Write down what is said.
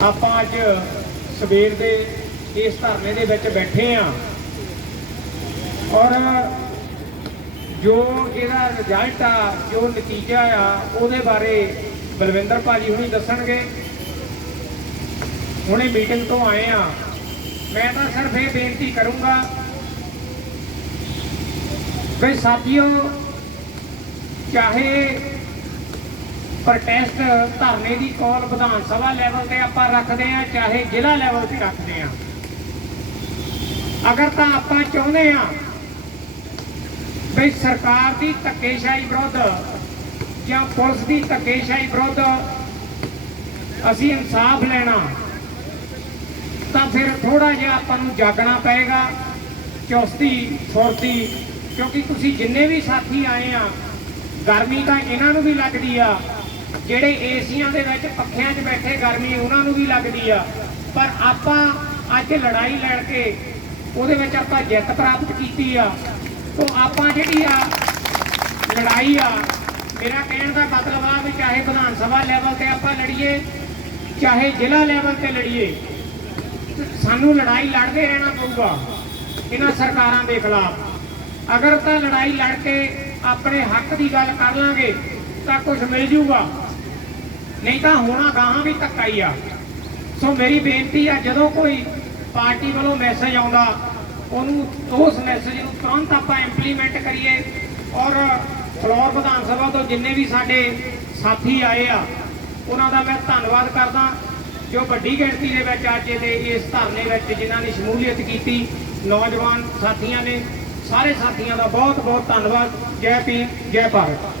ਆਪਾਂ ਅੱਜ ਸਵੇਰ ਦੇ ਇਸ ਧਰਨੇ ਦੇ ਵਿੱਚ ਬੈਠੇ ਆ। ਔਰ ਜੋ ਇਹਦਾ ਰਿਜ਼ਲਟ ਆ, ਜੋ ਨਤੀਜਾ ਆ, ਉਹਦੇ ਬਾਰੇ ਬਲਵਿੰਦਰ ਭਾਜੀ ਹੁਣੀ ਦੱਸਣਗੇ। ਹੁਣੇ ਮੀਟਿੰਗ ਤੋਂ ਆਏ ਆ। ਮੈਂ ਤਾਂ ਸਿਰਫ ਇਹ ਬੇਨਤੀ ਕਰੂੰਗਾ ਕਿ ਸਾਥੀਓ, ਚਾਹੇ ਪ੍ਰੋਟੈਸਟ ਧਰਨੇ ਦੀ ਕਾਲ ਵਿਧਾਨ ਸਭਾ ਲੈਵਲ ਤੇ ਆਪਾਂ ਰੱਖਦੇ ਆ ਚਾਹੇ ਜ਼ਿਲ੍ਹਾ ਲੈਵਲ ਤੇ ਰੱਖਦੇ ਆ ਅਗਰ ਤਾਂ ਆਪਾਂ ਚਾਹੁੰਦੇ ਆ ਵੀ ਸਰਕਾਰ ਦੀ ਧੱਕੇਸ਼ਾਹੀ ਵਿਰੁੱਧ ਜਾਂ ਪੁਲਿਸ ਦੀ ਧੱਕੇਸ਼ਾਹੀ ਵਿਰੁੱਧ ਅਸੀਂ ਇਨਸਾਫ ਲੈਣਾ, ਤਾਂ ਫਿਰ ਥੋੜਾ ਜਿਹਾ ਆਪਾਂ ਨੂੰ ਜਾਗਣਾ ਪਏਗਾ, ਚੌਸਤੀ, ਫੁਰਤੀ, ਕਿਉਂਕਿ ਤੁਸੀਂ ਜਿੰਨੇ ਵੀ ਸਾਥੀ ਆਏ ਆ, ਗਰਮੀ ਤਾਂ ਇਹਨਾਂ ਨੂੰ ਵੀ ਲੱਗਦੀ ਆ ਜਿਹੜੇ ਏਸੀਆਂ ਦੇ ਵਿੱਚ ਪੱਖਿਆਂ 'ਚ ਬੈਠੇ ਗਰਮੀ ਉਹਨਾਂ ਨੂੰ ਵੀ ਲੱਗਦੀ ਆ। ਪਰ ਆਪਾਂ ਅੱਜ ਲੜਾਈ ਲੜ ਕੇ ਉਹਦੇ ਵਿੱਚ ਆਪਾਂ ਜਿੱਤ ਪ੍ਰਾਪਤ ਕੀਤੀ ਆ। ਤੋਂ ਆਪਾਂ ਜਿਹੜੀ ਆ ਲੜਾਈ ਆ, ਮੇਰਾ ਕਹਿਣ ਦਾ ਮਤਲਬ ਆ ਵੀ ਚਾਹੇ ਵਿਧਾਨ ਸਭਾ ਲੈਵਲ ਤੇ ਆਪਾਂ ਲੜੀਏ, ਚਾਹੇ ਜ਼ਿਲ੍ਹਾ ਲੈਵਲ ਤੇ ਲੜੀਏ, ਸਾਨੂੰ ਲੜਾਈ ਲੜਦੇ ਰਹਿਣਾ ਪਊਗਾ ਇਹਨਾਂ ਸਰਕਾਰਾਂ ਦੇ ਖਿਲਾਫ। ਅਗਰ ਤਾਂ ਲੜਾਈ ਲੜ ਕੇ ਆਪਣੇ ਹੱਕ ਦੀ ਗੱਲ ਕਰ ਲਾਂਗੇ ਤਾਂ ਕੁਝ ਮਿਲ ਜੂਗਾ। ਨਹੀਂ ਤਾਂ ਹੋਣਾ ਗਾਹਾਂ ਵੀ ਧੱਕਾ ਹੀ ਆ। ਸੋ ਮੇਰੀ ਬੇਨਤੀ ਆ, ਜਦੋਂ ਕੋਈ ਪਾਰਟੀ ਵੱਲੋਂ ਮੈਸੇਜ ਆਉਂਦਾ, ਉਹਨੂੰ, ਉਸ ਮੈਸੇਜ ਨੂੰ ਤੁਰੰਤ ਆਪਾਂ ਇੰਪਲੀਮੈਂਟ ਕਰੀਏ ਔਰ ਫਲੋਰ ਵਿਧਾਨ ਸਭਾ ਤੋਂ ਜਿੰਨੇ ਵੀ ਸਾਡੇ ਸਾਥੀ ਆਏ ਆ, ਉਹਨਾਂ ਦਾ ਮੈਂ ਧੰਨਵਾਦ ਕਰਦਾ। ਜੋ ਵੱਡੀ ਗਿਣਤੀ ਦੇ ਵਿੱਚ ਅੱਜ ਦੇ ਇਸ ਧਰਨੇ ਵਿੱਚ ਜਿਨ੍ਹਾਂ ਨੇ ਸ਼ਮੂਲੀਅਤ ਕੀਤੀ, ਨੌਜਵਾਨ ਸਾਥੀਆਂ ਨੇ, ਸਾਰੇ ਸਾਥੀਆਂ ਦਾ ਬਹੁਤ ਬਹੁਤ ਧੰਨਵਾਦ। ਜੈ ਭੀਮ, ਜੈ ਭਾਰਤ।